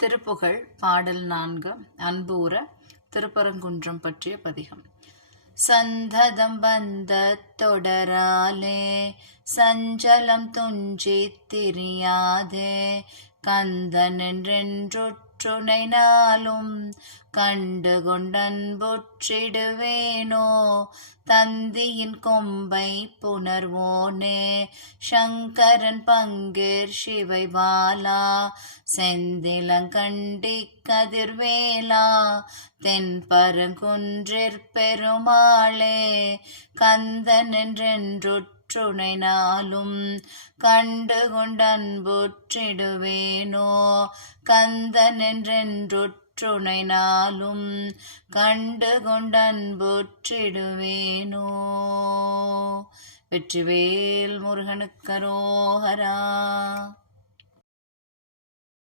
திருப்புகழ் பாடல் 4 அன்புற திருப்பரங்குன்றம் பற்றிய பதிகம். சந்ததம் வந்த தொடராலே சஞ்சலம் துஞ்சித் திரியாதே கந்தனென்றென்றுற்றுணை நாளும் கண்டு கொண்டன்புற்றிடுவேனோ தந்தியின் கொம்பை புணர்வோனே சங்கரன் பங்கேர் சிவை பாலா செந்திலங்கண்டி கதிர்வேலா தென்பரங்குன்றிற் பெருமாளே கந்தனென்றென்றுற்றுணை நாளும் கண்டு கொண்டன்புற்றிடுவேனோ கந்தனென்றென்றுற்றுணை நாளும் கண்டு கொண்டன்புற்றிடுவேனோ. வெற்றிவேல் முருகனுக்கு அரோகரா.